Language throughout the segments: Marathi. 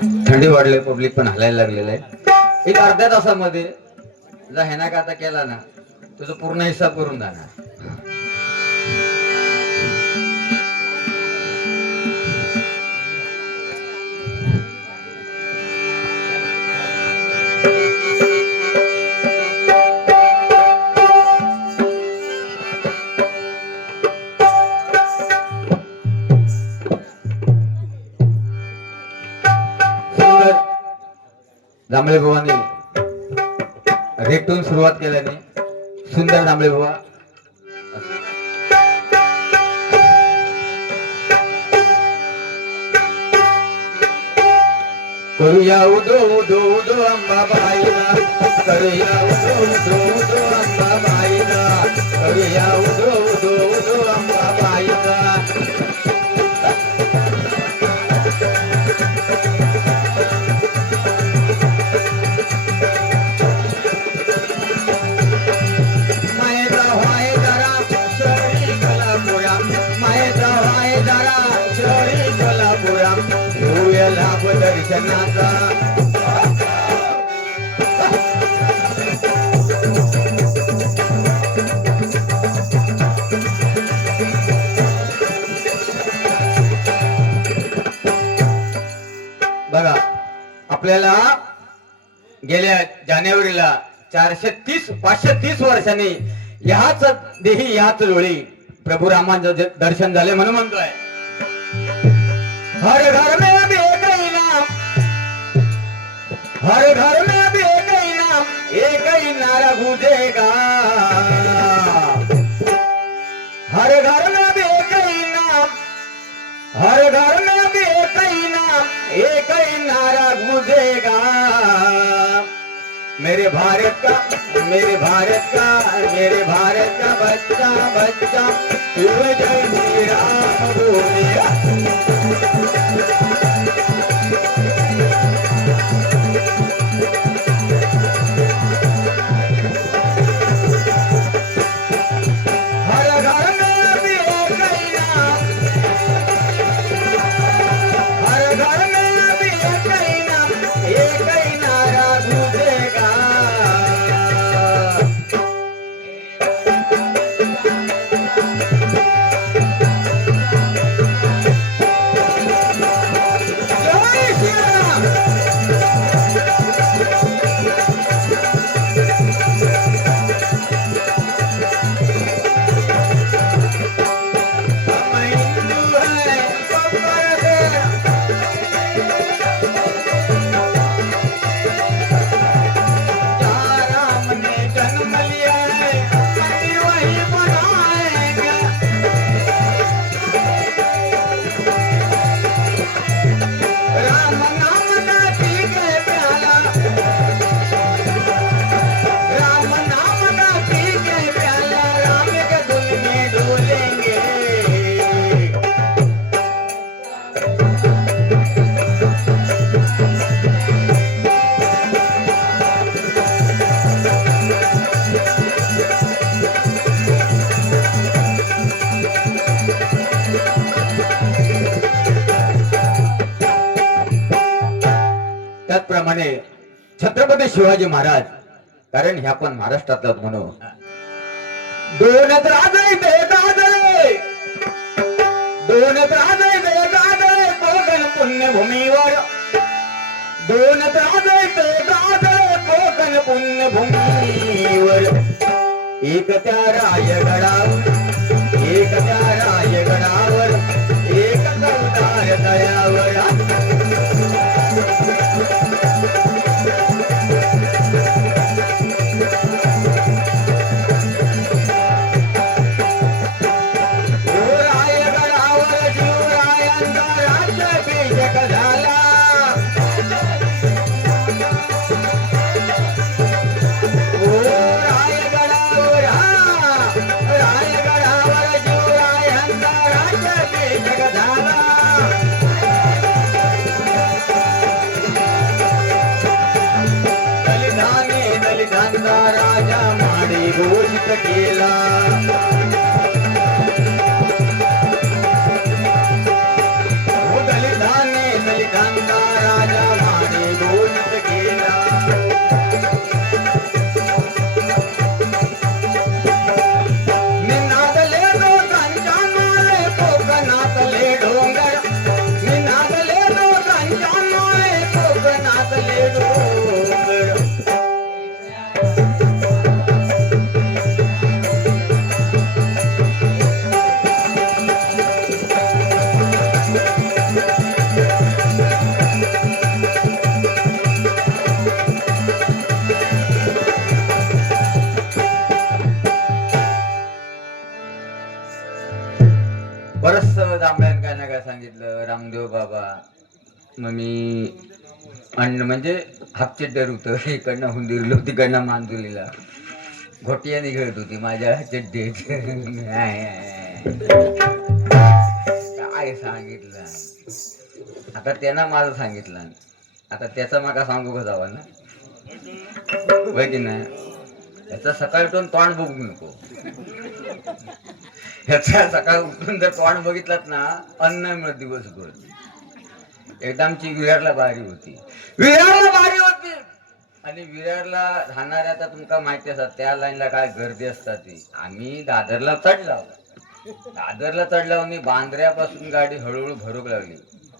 थंडी वाढली, पब्लिक पण हलायला लागलेलं आहे. एक अर्ध्या तासामध्ये जर ह्याना का आता केला ना तुझा पूर्ण हिसाब करून जाणार. जांभळे बुवानी रेटून सुरुवात केल्याने सुंदर जांभळे बुवा करूया उदो उदो उदो अंबाबाईला, करूया उदो उदो उदो अंबाबाईला, करूया उदो उदो उदो अंबाबाईला. दर्शनाचा बघा, आपल्याला गेल्या जानेवारीला 530 वर्षांनी ह्याच देही ह्याच वेळी प्रभू रामांचं दर्शन झाले म्हणून म्हणतोय, हर घर में भी एक ही नाम, हर घर में भी एक ही नाम, एक ही नारा गूंजेगा. हर घर में भी एक ही नाम, हर घर में भी एक ही नाम, एक ही नारा गूंजेगा. मेरे भारत का, मेरे भारत का, मेरे भारत का बच्चा बच्चा तू जय श्री राम बोलेगा. त्याचप्रमाणे छत्रपती शिवाजी महाराज, कारण ह्या पण महाराष्ट्रातला म्हणून दोन राजे बेदादळे, दोन राजे बेदादळे कोकण पुण्यभूमीवर, दोन राजे बेदादळे कोकण पुण्यभूमीवर. एक त्या रायगडावर, एक त्या रायगडावर, एक कवदार दयावर. राजा माडी घोषित केला, दलितांनी दलितांचा राजा नामदेव बाबा. मग मी अन्न म्हणजे हाफचड्डर होतं, इकडनं हुंदिरलो तिकडनं मांजुरीला घोटिया निघत होती माझ्या चड्डीत. काय सांगितलं आता त्यानं माझं सांगितलं, आता त्याचा माका सांगू का जावा ना होय की नाही. याचा सकाळी उठून तोंड बघू नको, ह्याचा सकाळ उठून जर तोंड बघितलात ना अन्न मिळत दिवसभर. एकदा आमची विरारला बारी होती, विरारला बारी होती आणि विरारला राहणाऱ्या आता तुमका माहिती असतात त्या लाईनला काय गर्दी असतात ती. आम्ही दादरला चढला, दादरला चढला आणि बांद्र्यापासून गाडी हळूहळू भरूक लागली,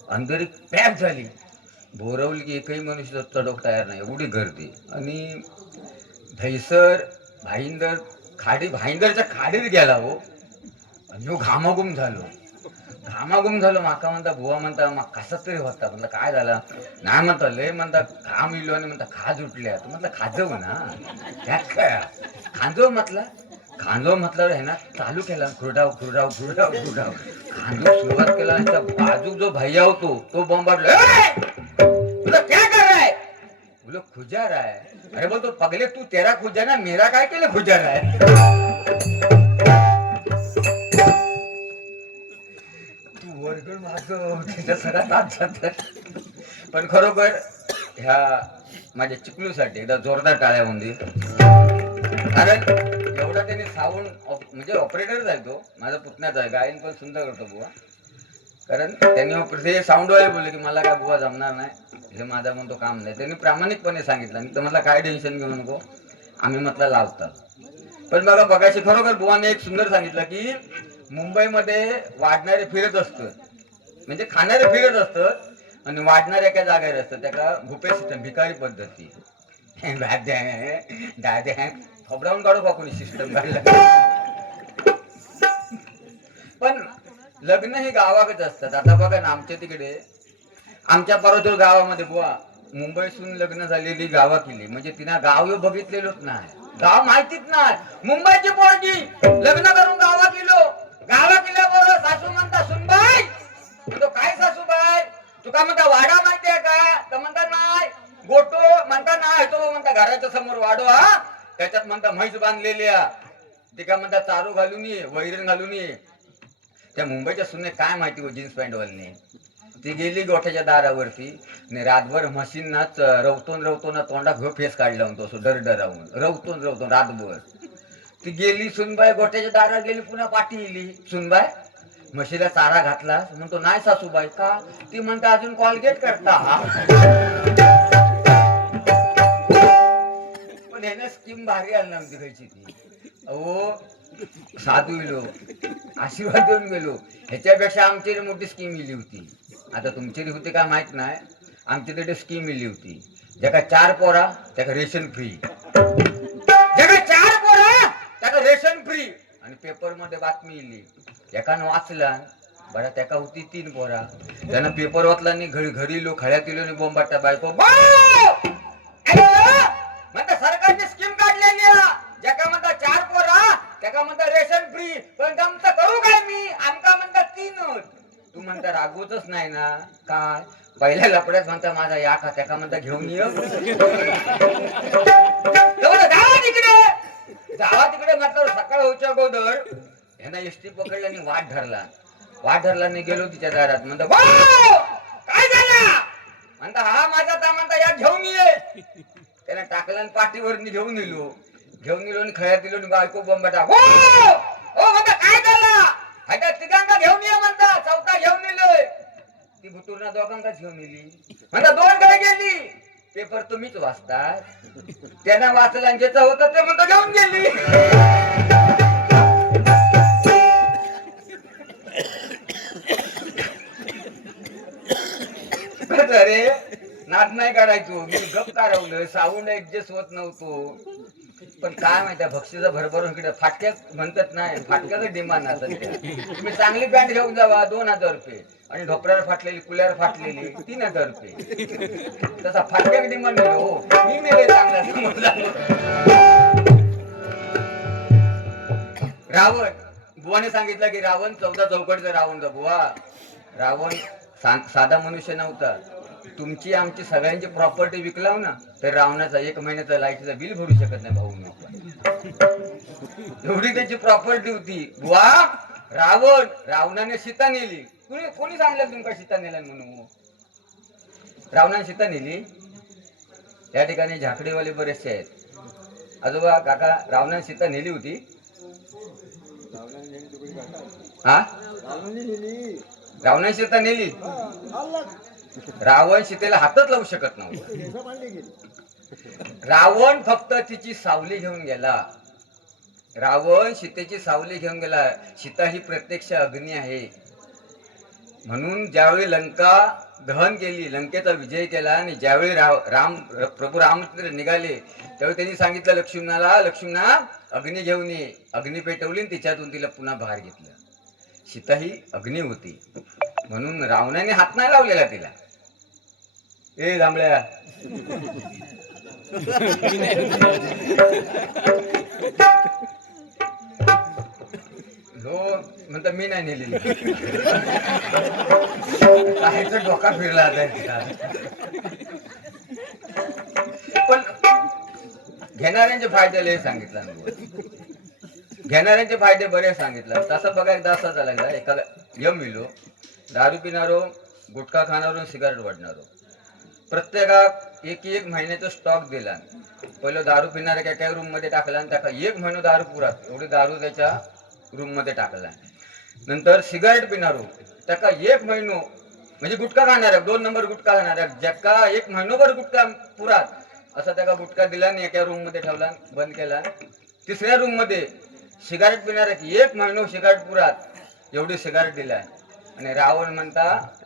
अंधेरी पॅक झाली. बोरवली की एकही मनुष्य चढवक तयार नाही, एवढी गर्दी. आणि धैसर भाईंदर खाडी, भाईंदरच्या खाडीत गेला हो. आणि ह्यो घामाघूम झालो, घामाघूम झालो. माका म्हणता बुवा म्हणता मग कसा तरी होता. म्हणता काय झाला, नाही म्हणता लय म्हणता घाम इलो आणि म्हणता खाज उठल्या. म्हटलं खाजव ना, त्यात काय खांजव म्हटलं. खांजव म्हटल्यावर आहे ना चालू केला खुरडाव खुरडाव खुरडाव खुरडाव. खांजव सुरुवात केला आणि त्या बाजूक जो भैया होतो तो बॉम्बाडलो, तुला क्या कर रहा है? बोलो खुजा रहा है. अरे बोल तो पगले तू तेरा खुजा ना, मेरा काय केलं खुजा रहा है. तू वरगड माझं त्याच्या सगळा तास जात. पण खरोखर ह्या माझ्या चिकलूसाठी एकदा जोरदार टाळ्या होऊन दे. कारण एवढा त्यांनी साऊंड म्हणजे ऑपरेटर आहे तो माझा पुतण्याचा आहे, गायन पण सुंदर करतो बुवा. कारण त्यांनी साऊंडवाले बोलले की मला काय बुवा जमणार नाही, हे माझा म्हणतो काम नाही. त्यांनी प्रामाणिकपणे सांगितलं, मी तर म्हटलं काय टेन्शन घेऊ नको, आम्ही म्हटलं लावतात. पण बघा बघायची खरोखर बुवाने एक सुंदर सांगितलं की मुंबईमध्ये वाढणारे फिरत असतं, म्हणजे खाणारे फिरत असतात आणि वाढणारे एका जागेवर असतात, त्याला भुपे सिस्टम भिकारी पद्धती. दाद्या खबरावून काढू का कोणी सिस्टम काढलं. पण लग्न हे गावाकच असतात. आता बघा ना आमच्या तिकडे आमच्या परतूर गावामध्ये बुवा मुंबईतून लग्न झालेली गावा केली, म्हणजे तिनं गाव बघितलेलोच नाही, गाव माहितीच नाही. मुंबईची पोरगी लग्न करून गावा किलो, गावा किल्याबरोबर सासू म्हणता सुनबाई. म्हणतो काय सासूबाई, तुका म्हणता वाडा माहिती आहे का? तर म्हणता नाही. गोटो म्हणता नाही, तो म्हणता घराच्या समोर वाडो हा, त्याच्यात म्हणता म्हैस बांधलेली ती का म्हणता चारू घालून ये, वैरण घालून ये. त्या मुंबईच्या सुने काय माहिती हो जीन्स पॅन्ट वालने. ती गेली गोठ्याच्या दारावरती आणि रातभर म्हशींना रवतून रवतून तोंडा घेऊ फेस काढला म्हणतो असं डर डरावून रवतून रवतून रातभर. ती गेली सुनबाई गोठ्याच्या दारात गेली, पुन्हा पाठी येली. सुनबाई म्हशीला चारा घातला, म्हणतो नाही सासूबाई. का? ती म्हणता अजून कॉलगेट करता हा. पण ह्याने स्कीम भारी आली नव्हती खायची ती. अहो साधू गेलो, आशीर्वाद देऊन गेलो. ह्याच्यापेक्षा आमची मोठी स्कीम इली होती. आता तुमची होती काय माहित नाही, आमची तिथे स्कीम इली होती. ज्याका 4 पोरा त्याका रेशन फ्री, ज्याका 4 पोरा त्याका रेशन फ्री. आणि पेपर मध्ये बातमी इली, एकानं वाचला बरं त्याका होती 3 पोरा. त्यानं पेपर वाचला आणि घरी लो खळ्यात इलो आणि बोंबाटा बायको म्हणता सरकारने स्कीम काढलेली आहे, ज्याका म्हणता 4 पोरा त्याका म्हणता रेशन फ्री. पण गमत करू काय मी, आमका म्हणता 3. तू म्हणता रागवतच नाही ना काय? पहिल्या लपड्यात म्हणता माझा या का, त्याका म्हणता घेऊन ये जावा तिकडे. म्हटलं सकाळ होच्या अगोदर ह्यांना एसटी पकडला आणि वाट धरला नाही. गेलो तिच्या दारात, म्हणता काय झालं? म्हणता हा माझा ता म्हणता या घेऊन ये. त्याला टाकला आणि पाठीवर घेऊन येलो आणि खळ्यात दिलो आणि बायको बंबाटा म्हणता काय झालं? हायता तिघांका घेऊन ये म्हणता, चौथा घेऊन येलोय. ती भुतूरना दोघांकाच घेऊन येली. म्हणता 2 कडे गेली. पेपर तुम्हीच वाचता, त्यानं वाचला आणि ज्याचं होतं ते म्हणता घेऊन गेली. अरे नाद नाही काढायचो, मी गप काढवलं, साऊंड ऍडजस्ट होत नव्हतो. पण काय माहिती भक्षीचा भरभरून इकडे फाटक्यात म्हणतात नाही, फाटक्याचं डिमांड असत. तुम्ही चांगली पॅन्ट घेऊन जावा 2000 रुपये आणि ढोपऱ्यावर फाटलेली कुल्यावर फाटलेली 3000 रुपये. तसा फाटक्यात डिमांड हो. मी मेले चांगला समजला. रावण बुवाने सांगितलं की रावण 14 चौकटचा रावण बुवा. रावण साधा मनुष्य नव्हता. तुमची आमची सगळ्यांची प्रॉपर्टी विकलाव ना तर रावणाचा 1 महिन्याचा लाईटचं बिल भरू शकत नाही भाऊ एवढी त्याची प्रॉपर्टी होती. वा रावणाने सीता नेली. कोणी सांगितलं तुमका सीता नेला म्हणून? रावणाने सीता नेली. त्या ठिकाणी झाकडेवाले बरेचसे आहेत. आजोबा काका, रावणाने सीता नेली होती? हा, रावणाने सीता नेली. रावण सीतेला हातच लावू शकत नव्हता. रावण फक्त तिची सावली घेऊन गेला. रावण सीतेची सावली घेऊन गेला. सीता ही प्रत्यक्ष अग्नी आहे. म्हणून ज्यावेळी लंका दहन केली, लंकेचा विजय केला आणि ज्यावेळी प्रभू रामचंद्र निघाले त्यावेळी त्यांनी सांगितलं लक्ष्मणा अग्नी घेऊन ये. अग्नी पेटवली आणि तिच्यातून तिला पुन्हा बाहेर घेतलं. सीता ही अग्नी होती म्हणून रावणाने हात नाही लावलेला तिला. ए जांभळ्या, हो म्हणता मी नाही नेलेली. काहीच डोका फिरला आता. पण घेणाऱ्यांचे फायदे लय सांगितला. घेणाऱ्यांचे फायदे बरे सांगितलं. तसं बघा एकदा असाचा लागला. एका यम मिलो दारू पिणारो, गुटखा खाणारो, सिगारेट वाढणारो प्रत्येकाक एक महिन्याचा स्टॉक दिला. पहिलं दारू पिणाऱ्या काय रूम मध्ये टाकला आणि त्याका 1 महिना दारू पुरा एवढी दारू त्याच्या रूम मध्ये टाकला. नंतर सिगारेट पिणारो त्याका 1 महिनो म्हणजे गुटखा खाणाऱ्या 2 नंबर गुटखा खाणाऱ्या ज्याका 1 महिनोभर गुटखा पुरात असा त्याका गुटखा दिला आणि एका रूम मध्ये ठेवला, बंद केला. तिसऱ्या रूम मध्ये सिगारेट पिणाऱ्या 1 महिनो सिगारेट पुरात एवढी सिगारेट दिला. आणि रावण म्हणता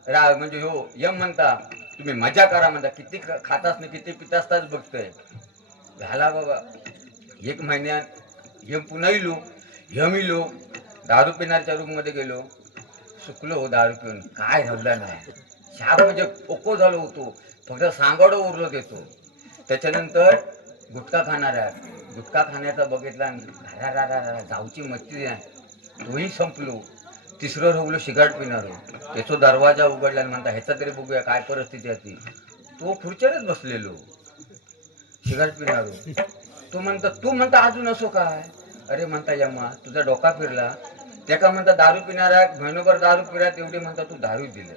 म्हणजे हो यम म्हणता तुम्ही मजा करा म्हणता. किती खातास ना किती पितासताच बघतोय. झाला बाबा 1 महिन्यात यम पुन्हा इलो दारू पिणाऱ्याच्या रूम मध्ये गेलो. सुकलो हो दारू पिऊन, काय झालं नाही. शाप म्हणजे पोको झालो होतो. फक्त सांगाडो उरलो देतो. त्याच्यानंतर गुटखा खाण्याचा बघितला. जाऊची मस्ती नाही, तोही संपलो. तिसरं रोगलो सिगारेट पिणारो. त्याचा दरवाजा उघडला आणि म्हणता ह्याचा तरी बघूया काय परिस्थिती होती. तो खुर्चीवरच बसलेलो सिगारेट पिणारो. तू म्हणता अजून असो काय? अरे म्हणता यम्मा तुझा डोका फिरला. त्याका म्हणता दारू पिणाऱ्या महिनोभर दारू पिरात एवढी म्हणता तू दारू दिलं.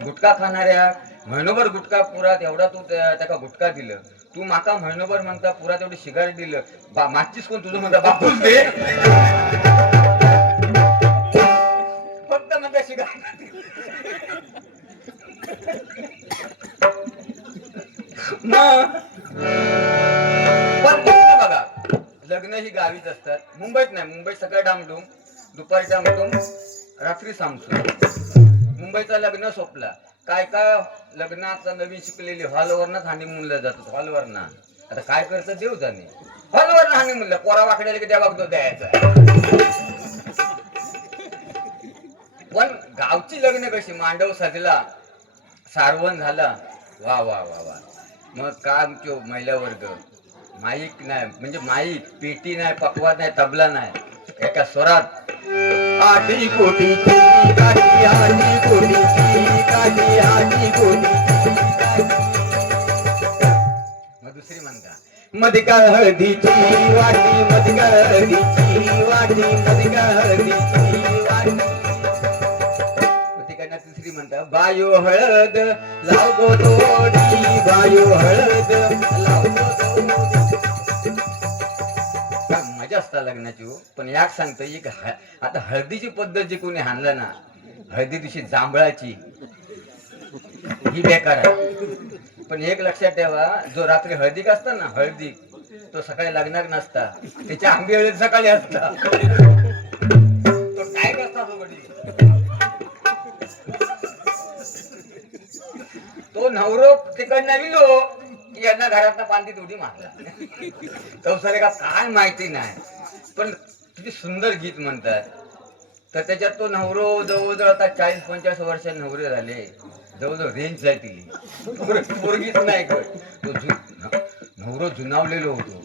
गुटखा खाणाऱ्या महिनोभर गुटखा पुरात एवढा तू त्याका गुटखा दिलं. तू माका महिनोभर म्हणता पुरात एवढी सिगारेट दिलं. मागचीच कोण तुझं म्हणता बापूच दे. फक्त म्हणता सिगारेट. पण बघा लग्न ही गावीच असतात. मुंबईत नाही. मुंबईत सकाळी डामडूम, दुपारी डामडूम, रात्री सामसूम. मुंबईचा लग्न सोपला. काय लग्नाचा नवीन शिकलेली हॉलवरनच हनीमूनला जातात. हॉलवरना आता काय करतं देव जाणे. हॉलवरनं हनीमूनला पोरा वाकड्याला की देवाक तो द्यायचा. पण गावची लग्न कशी मांडव सजला, सारवण झाला. वा वा वा वा. मग का आमची महिला वर्ग माईक नाही म्हणजे माईक पेटी नाही, पकवाद नाही, तबला नाही, एका स्वरात आधी कोटीची काठी आधी कोटीची काठी आधी कोटीची. मग दुसरी म्हणता मधिका हळदीची वाटी मधिका हळदीची वाटी मधिका हळदीची वाटी. तिकडनं तिसरी म्हणता बायो हळद लावतो तोडी बायो हळद लावतो तोडी. मजा असता लग्नाची हो. पण याक सांगतो एक आता हळदीची पद्धत जी कोणी हाणलं ना हळदी दिवशी जांभळाची ही बेकार आहे. पण एक लक्षात ठेवा जो रात्री हळदीक असता ना हळदी तो सकाळी लग्नाक नसता. त्याच्या आंबी हळद सकाळी असता. तो काय करता तो नवरो तिकडनं विलो की यांना घरात पांदी उडी मारला. संसारे का काय माहिती नाही. पण किती सुंदर गीत म्हणतात. तर त्याच्यात तो नवरो जवळजवळ आता 40-50 वर्ष नवरे झाले. जवळजवळ रेंज आहे तिली पोरगीच नाही कर. तो नवरो जुनावलेलो होतो.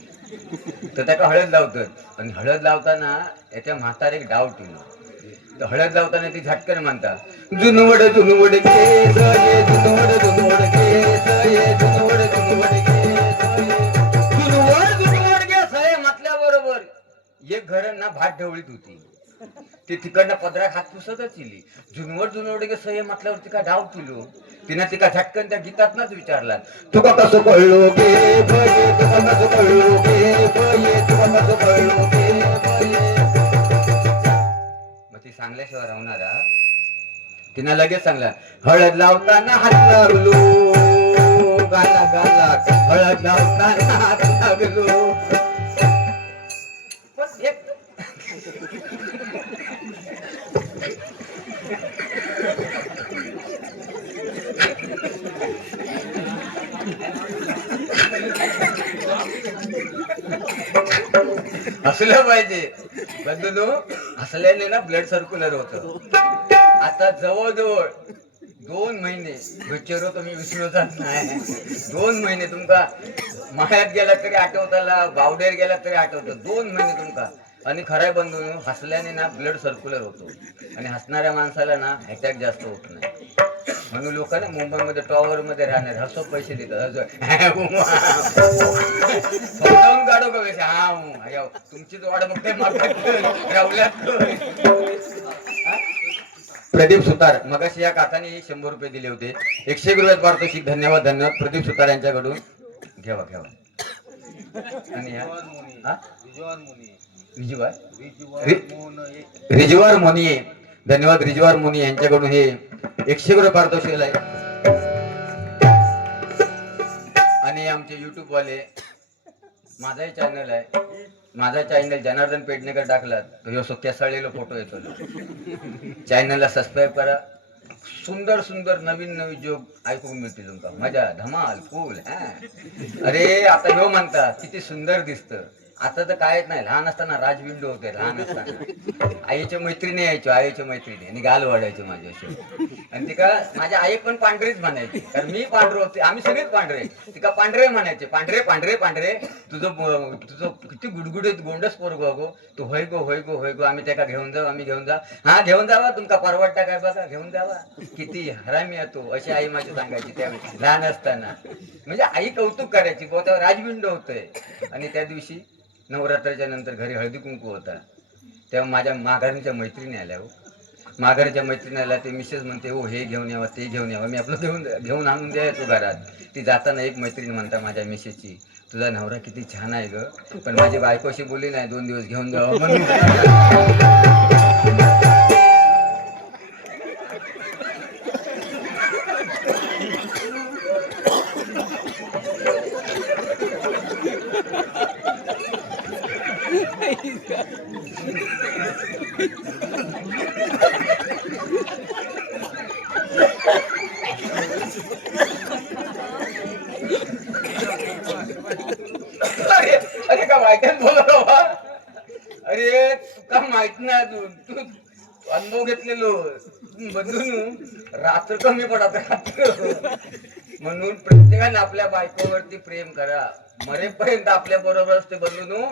तर त्याला हळद लावतात. आणि हळद लावताना याच्या म्हातार एक डाव ठेवलो. हळद लावताना ती झटकन म्हणता जुनवड जुनवड केस ये जुनवड जुनवड केस ये जुनवड जुनवड केस ये जुनवड जुनवड केस ये म्हटल्याबरोबर एक घरांना भात ढवळीत होती ते तिकडनं पदरा हात पुसतच इली जुनवड जुनवड केस ये म्हटल्यावर तिका डाव तुलो तिनं तिका झटकन त्या गीतातनच विचारला तुका कसं कळलो गे बये तुका कसं कळलो गे बये तुका कसं कळलो गे बये ती सांगल्याशिवाय राहणारा तिनं लगेच सांगला हळद लावताना हात लागलो गाला गाला हळद लावताना हात लागलो हसलं पाहिजे बंधू हसल्याने ना ब्लड सर्क्युलर होत आता जवळजवळ 2 महिने विचारो तुम्ही विसरू जात नाही 2 महिने तुमका मायात गेला तरी आठवताला बावडेर गेला तरी आठवतं 2 महिने तुमका आणि खराय बंधू हसल्याने ना ब्लड सर्क्युलर होतो आणि हसणाऱ्या माणसाला ना अटॅक जास्त होत नाही म्हणून लोकांना मुंबईमध्ये टॉवर मध्ये राहणार हसो पैसे देतात गाडो का पैसे हा तुमची वाढ मोठे प्रदीप सुतार मगाशी या काकाने 100 रुपये दिले होते 100 रुपयात पारितोषिक धन्यवाद धन्यवाद प्रदीप सुतार यांच्याकडून घ्यावा घ्यावा आणि रिजवार मोनिये धन्यवाद रिजवार मोनी यांच्याकडून हे 100 रुपये पारितोषिक आहे आणि आमचे युट्यूब वाले माझाही चॅनल आहे माझा चॅनल जनार्दन पेडणेकर टाकला तो ह्यो केसाळलेला फोटो येतो चॅनलला सबस्क्राईब करा सुंदर सुंदर नवीन नवीन जोक ऐकून मिळतील तुमका मजा धमाल फुल अरे आता ह्यो म्हणता किती सुंदर दिसतं आता तर कायच नाही लहान असताना राज विंडो होते लहान असताना आईच्या मैत्रिणी यायचो आईच्या मैत्रिणी आणि गाल वाढायचो माझ्याशी आणि तिका माझ्या आई पण पांढरीच म्हणायची कारण मी पांढरे होते आम्ही सगळेच पांढरे तिका पांढरे म्हणायचे पांढरे पांढरे पांढरे तुझं तुझं किती गुडगुडीत गोंडस पोरगो गो तू होय गो होय गो होय गो आम्ही त्याला घेऊन जाऊ आम्ही घेऊन जा हा घेऊन जावा तुमका परवडता काय बघा घेऊन जावा किती हरामी येतो अशी आई माझी सांगायची त्यावेळी लहान असताना म्हणजे आई कौतुक करायची बहुता राजविंडो होतोय आणि त्या दिवशी नवरात्राच्या नंतर घरी हळदी कुंकू होता तेव्हा माझ्या माघारीच्या मैत्रिणी आल्या हो माघारीच्या मैत्रिणी आल्या ते मिसेस म्हणते हो हे घेऊन यावं ते घेऊन यावं मी आपलं घेऊन आणून द्यायचो घरात ती जाताना एक मैत्रीण म्हणता माझ्या मिसेसची तुझा नवरा किती छान आहे ग पण माझी बायको अशी बोलली नाही 2 दिवस घेऊन जावं म्हणून अरे का वाईटात बोललो अरे तुका माहित नाही अजून तू अनुभव घेतलेलो बदलून रात्र कमी पडत रात्र म्हणून प्रत्येकाने आपल्या बायकोवरती प्रेम करा मरेपर्यंत आपल्या बरोबर असते बदलून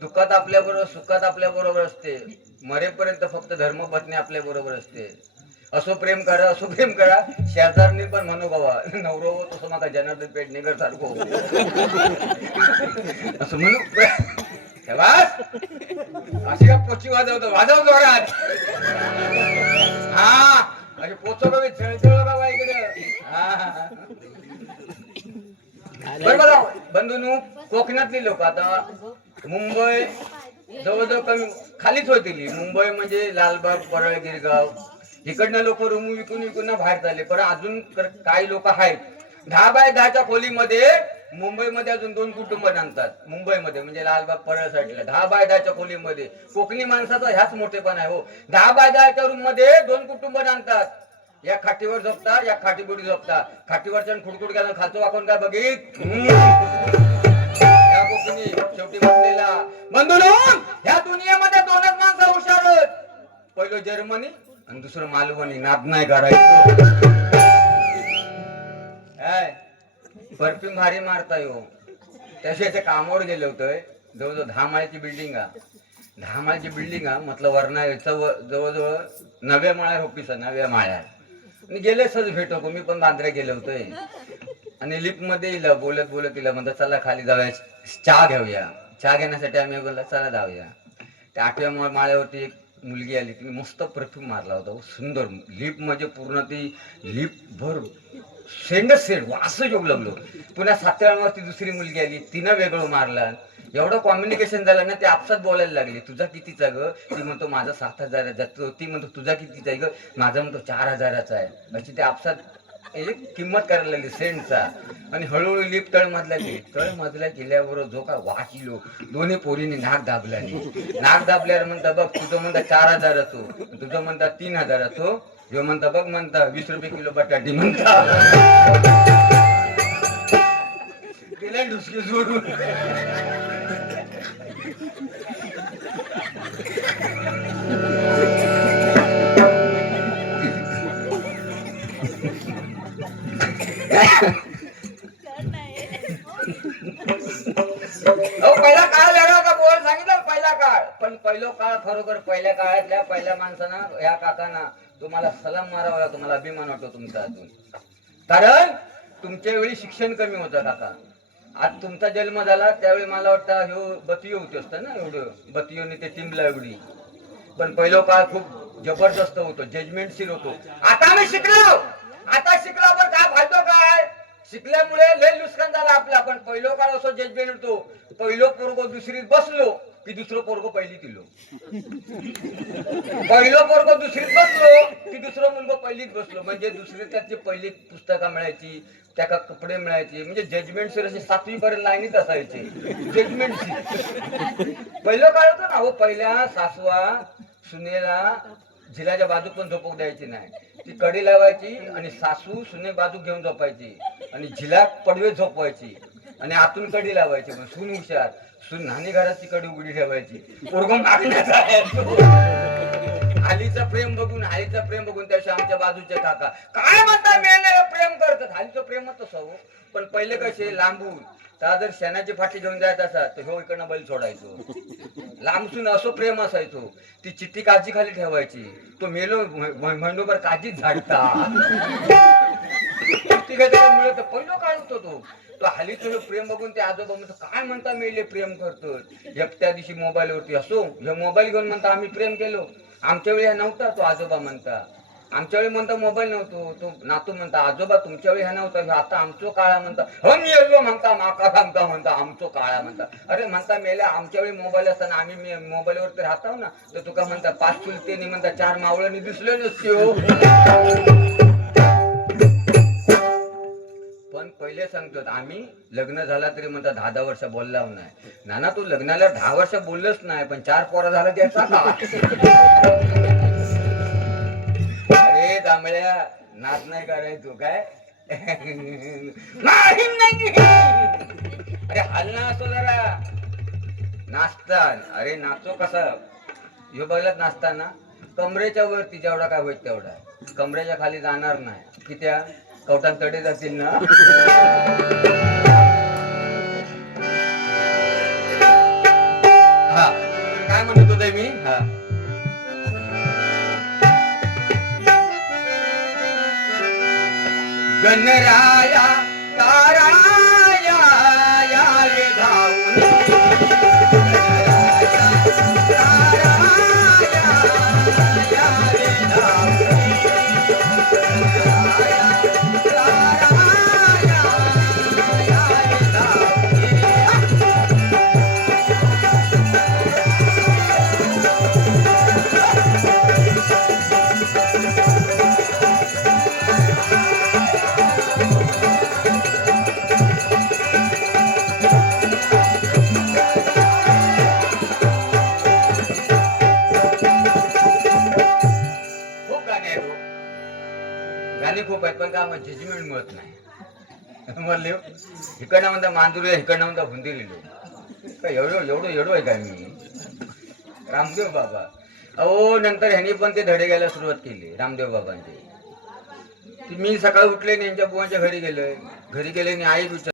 दुःखात आपल्या बरोबर सुखात आपल्या बरोबर असते मरेपर्यंत फक्त धर्मपत्नी आपल्या बरोबर असते असो प्रेम करा शेजारने पण म्हणू बाबा नवरो तसं माझा जनार्दन पेडणेकर सारखो असं म्हणू अशी का पोची वाजव जोरात हा म्हणजे पोचो का झळझळ बाबा इकडे हा बरोबर बंधूनु कोकणातली लोक आता मुंबई जवळजवळ कमी खालीच होतील मुंबई म्हणजे लालबाग परळ गिरगाव इकडनं लोक रूम विकून बाहेर चालले पण अजून काही लोक आहेत 10 बाय 10च्या खोलीमध्ये मुंबईमध्ये अजून 2 कुटुंब आणतात मुंबईमध्ये म्हणजे लालबाग परळ साईडला 10 बाय 10च्या खोलीमध्ये कोकणी माणसाचा ह्याच मोठेपण आहे हो 10 बाय 10च्या रूम मध्ये 2 कुटुंब आणतात या खाटीवर झोपता या खाटीबुडी झोपता खाटीवरच्या खुडकुड गेला खालचं वाकून काय बघित या कोकणी शेवटी म्हटलेला बंधूनो ह्या दुनियेमध्ये 2च माणसं हुशार पहिलं जर्मनी आणि दुसरं मालवणी नाद नाही करायचं परफ्यूम भारी मारता हो त्याशिवाय कामावर गेले होते जवळजवळ 10 माळ्याची बिल्डिंग 10 माळची बिल्डिंग हा म्हटलं वरणा याचं जवळजवळ 9व्या माळ्यावर ऑफिस आहे, 9व्या माळ्यावर आणि गेले सहज भेटो मी पण बांद्रा गेलो होतोय आणि लिफ्ट मध्ये इला बोलत बोलत इला म्हणतात चला खाली जाऊया चहा घेऊया. चहा घेण्यासाठी आम्ही बोलला चला जाऊया. त्या 8व्या माळ्यावरती एक मुलगी आली, तिने मस्त परफ्यूम मारला होता, सुंदर लिफ्ट म्हणजे पूर्ण ती लिफ्ट भर सेंडच सेंड वास येऊ लागलो. पुन्हा 7व्या माळ्यावरती दुसरी मुलगी आली, तिनं वेगळं मारला. एवढं कॉम्युनिकेशन झालं ना, ते आपसात बोलायला लागले, तुझा कितीचा ग? ती म्हणतो माझा 7,000चा. ती म्हणतो तुझा कितीचा आहे ग? माझा म्हणतो 4,000चा आहे. अशी ते आपसात एक किंमत करायला लागली सेंटचा. आणि हळूहळू लिफ्ट तळमजला गेली. तळमजला गेल्यावर जो का वास इलो, दोन्ही पोरीने नाक दाबला. नाक दाबल्यावर म्हणता बघ तुझं म्हणता 4,000 तो, तुझं म्हणता 3,000 तो, ह्यो म्हणता बघ म्हणता 20 रुपये किलो बटाटी म्हणता. तिला ढुसकी सोडून पहिला काळ वेगळा का बोल सांगितलं पहिला काळ. पण पहिलो काळ खरोखर पहिल्या काळातल्या पहिल्या माणसानं या काकांना तुम्हाला सलाम मारावा, तुम्हाला अभिमान वाटतो तुमचा अजून. कारण तुमच्या वेळी शिक्षण कमी होतं काका. आज तुमचा जन्म झाला त्यावेळी मला वाटतं ह्यो बतियो होती असतं ना, एवढं बतियोने ते टिंबला एवढी. पण पहिलो काळ खूप जबरदस्त होतो, जजमेंटशीर होतो. आता आम्ही शिकलो, आता शिकलो पण काय फायदो काय? शिकल्यामुळे लय नुकसान झालं आपला. पण पहिलो काळ असो जजमेंट होतो. पहिलो पोरगो दुसरीत बसलो की दुसरं पोरगो पहिलीत इलो, पहिलो पोरगो दुसरीत बसलो की दुसरं मुलगो पहिलीत बसलो. म्हणजे दुसरी त्याची पहिली पुस्तकं मिळायची, त्याका कपडे मिळायचे. म्हणजे जजमेंट सर असे 7वी पर्यंत लाईनीत असायचे जजमेंट. पहिलं काळ होतं ना हो, पहिल्या सासवा सुनेला झिलाच्या बाजू पण झोपू द्यायची नाही. ती कडी लावायची आणि सासू सुने बाजू घेऊन झोपायची आणि झिला पडवे झोपवायची आणि आतून कडी लावायची. पण सून हुशार, सून नानी घराची कडी उघडी ठेवायची. पोरगो मागण्याचा हालीचं प्रेम बघून त्याशी आमच्या बाजूचे काका काय म्हणता मेले प्रेम करतात. हालीचं प्रेमच तसं हो. पण पहिले कसे लांबून तर जर शेणाची फाटी घेऊन जायचं असा तर ह्यो इकडनं बैल सोडायचो. लांबसून असं प्रेम असायचो. ती चिठ्ठी काळजी खाली ठेवायची. तो मेलो महिनोभर काळजीच झाडता. मिळत पहिलं काळ होतो तो. तो हालीचं प्रेम बघून ते आजोबा म्हणतो काय म्हणता मेले प्रेम करतो. त्या दिवशी मोबाईल वरती असो हे मोबाईल घेऊन म्हणता आम्ही प्रेम केलो. आमच्या वेळी नव्हता. तो आजोबा म्हणता आमच्या वेळी म्हणता मोबाईल नव्हतो. तो नातू म्हणता आजोबा तुमच्या वेळी हा नव्हता, आता आमचो काळा म्हणता. हो मी येलो म्हणता माका सांगता म्हणता आमचो काळा म्हणता. अरे म्हणता मेल्या आमच्या वेळी मोबाईल असताना आम्ही मोबाईलवर तर राहतो ना, तर तुका म्हणता 5 चुलते म्हणता 4 मावळ्यांनी दिसले नसते हो. पण पहिले सांगतो आम्ही लग्न झाला तरी म्हणता 10-10 वर्ष बोलला नाही. नाना तू लग्नाला 10 वर्ष बोललंच नाही पण 4 पोरा झाला त्याचा का? अरे तांबड्या नाच नाही कराय तू काय? अरे हाल ना असतो जरा नाचता. अरे नाचतो कसा ह्यो बघलात नाचताना कमरेच्या वरती जेवढा काय होईल तेवढा, कमरेच्या खाली जाणार नाही. की त्या कवटात तडे जातील ना. हा काय म्हणत होते मी. हा गणराया ताराया या रे धावून खूप आहेत पण का जजमेंट मिळत नाही. म्हणले इकडनं म्हणता मांजूर इकडनं म्हणता हुंदी लिहिलो का एवढं एवढं आहे काय मी. रामदेव बाबा अहो नंतर ह्यांनी पण ते धडे घ्यायला सुरुवात केली रामदेव बाबांचे. मी सकाळी उठले यांच्या बुवांच्या घरी गेलोय. घरी गेले आणि आई विचार